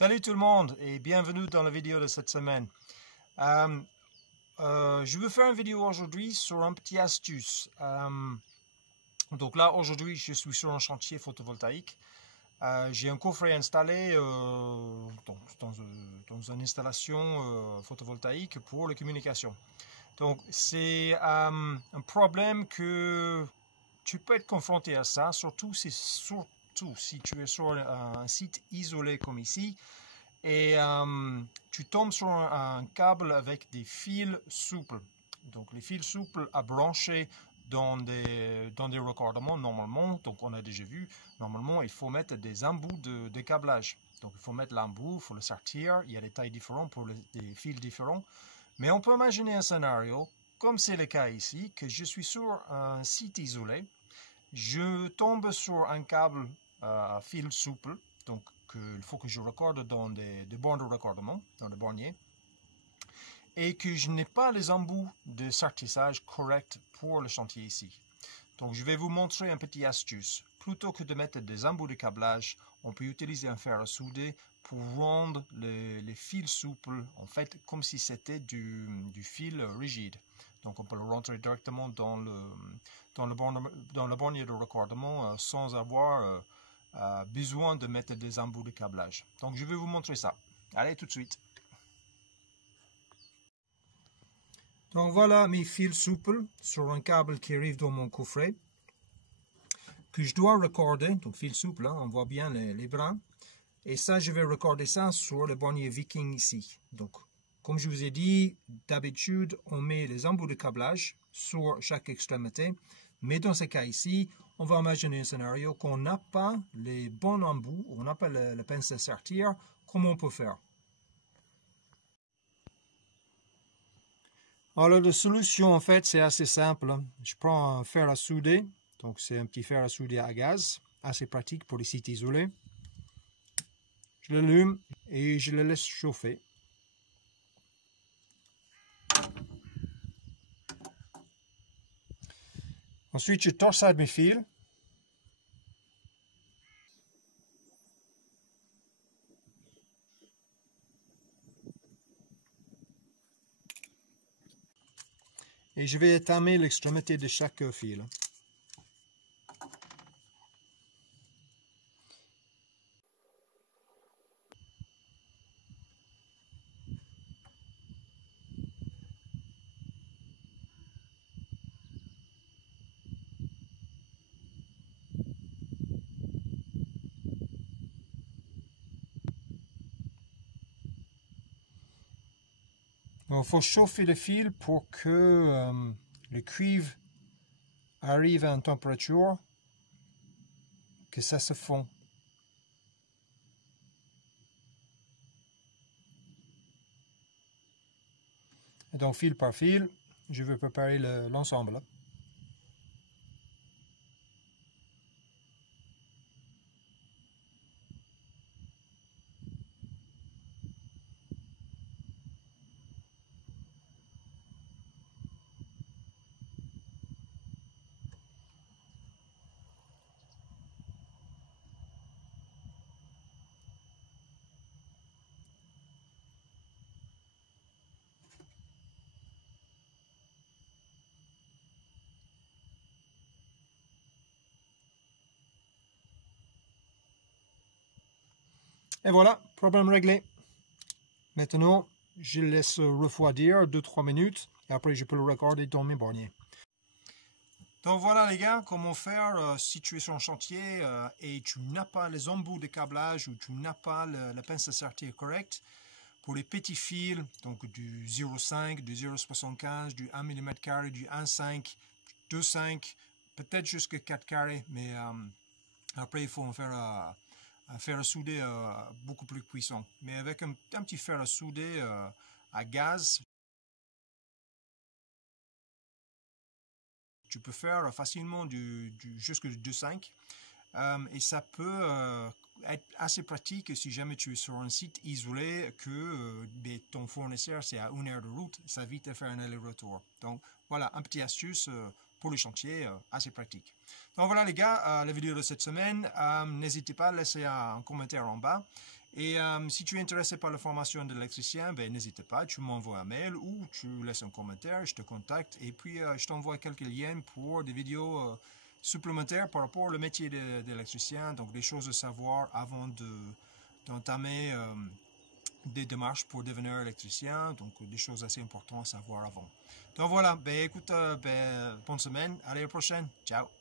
Salut tout le monde et bienvenue dans la vidéo de cette semaine. Je veux faire une vidéo aujourd'hui sur un petit astuce. Donc là aujourd'hui je suis sur un chantier photovoltaïque. J'ai un coffret installé dans une installation photovoltaïque pour les communications. Donc c'est un problème que tu peux être confronté à ça, surtout si tu es sur un site isolé comme ici et tu tombes sur un câble avec des fils souples. Donc les fils souples à brancher dans des raccordements normalement, donc on a déjà vu, normalement il faut mettre des embouts de câblage. Donc il faut mettre l'embout, il faut le sortir, il y a des tailles différentes pour des fils différents. Mais on peut imaginer un scénario, comme c'est le cas ici, que je suis sur un site isolé, je tombe sur un câble à fil souple, donc il faut que je raccorde dans des bornes de raccordement, dans le bornier, et que je n'ai pas les embouts de sertissage corrects pour le chantier ici. Donc je vais vous montrer un petit astuce. Plutôt que de mettre des embouts de câblage, on peut utiliser un fer à souder pour rendre les fils souples, en fait, comme si c'était du fil rigide. Donc on peut le rentrer directement dans le bornier de raccordement sans avoir besoin de mettre des embouts de câblage. Donc je vais vous montrer ça. Allez, tout de suite. Donc voilà mes fils souples sur un câble qui arrive dans mon coffret que je dois raccorder. Donc fil souple, hein, on voit bien les brins. Et ça, je vais raccorder ça sur le bornier Viking ici. Donc, comme je vous ai dit, d'habitude, on met les embouts de câblage sur chaque extrémité. Mais dans ce cas ici, on va imaginer un scénario qu'on n'a pas les bons embouts, on n'a pas la pince à sortir. Comment on peut faire? Alors, la solution, en fait, c'est assez simple. Je prends un fer à souder. Donc, c'est un petit fer à souder à gaz, assez pratique pour les sites isolés. Je l'allume et je le laisse chauffer. Ensuite, je torsade mes fils. Et je vais étamer l'extrémité de chaque fil. Il faut chauffer le fil pour que le cuivre arrive à une température que ça se fond. Et donc fil par fil, je vais préparer l'ensemble. Et voilà, problème réglé. Maintenant, je le laisse refroidir 2-3 minutes et après je peux le raccorder dans mes borniers. Donc voilà les gars, comment faire si tu es sur un chantier et tu n'as pas les embouts de câblage ou tu n'as pas la pince à sortir correcte. Pour les petits fils, donc du 0,5, du 0,75, du 1 mm carré, du 1,5, 2,5, peut-être jusqu'à 4 carrés, mais après il faut en faire un fer à souder beaucoup plus puissant. Mais avec un petit fer à souder à gaz, tu peux faire facilement jusqu'à 2,5 et ça peut être assez pratique si jamais tu es sur un site isolé que ton fournisseur c'est à 1 heure de route, ça évite de faire un aller-retour. Donc voilà, un petit astuce pour le chantier assez pratique. Donc voilà les gars, la vidéo de cette semaine, n'hésitez pas à laisser un commentaire en bas Et si tu es intéressé par la formation de l'électricien, ben, n'hésite pas, tu m'envoies un mail ou tu laisses un commentaire, je te contacte et puis je t'envoie quelques liens pour des vidéos supplémentaires par rapport au métier d'électricien, donc des choses à savoir avant d'entamer des démarches pour devenir électricien, donc des choses assez importantes à savoir avant. Donc voilà, ben écoute, bonne semaine, allez à la prochaine, ciao!